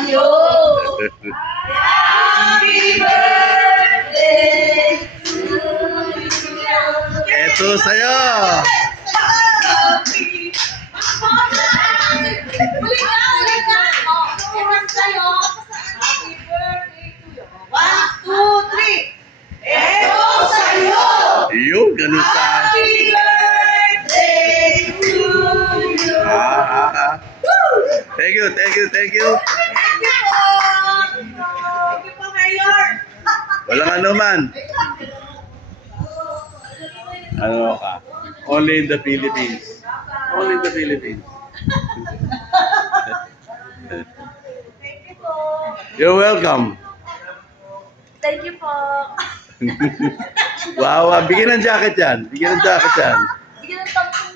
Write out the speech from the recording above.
sa'yo. Happy birthday to you. Ito sa'yo. Happy. Ulit na, ulit na. Ito sa'yo. Happy birthday to you. 1, 2, 3. Ito sa'yo. Yun, ganun sa... Happy birthday to you. Thank you, thank you, thank you. Thank you po. Thank you po, Mayor. Walang ano man. Ano ka? Only in the Philippines. Only in the Philippines. Thank you po. You're welcome. Thank you po. Wow, bigyan ng jacket yan. Bigyan ng jacket yan. Bigyan ng 10,000.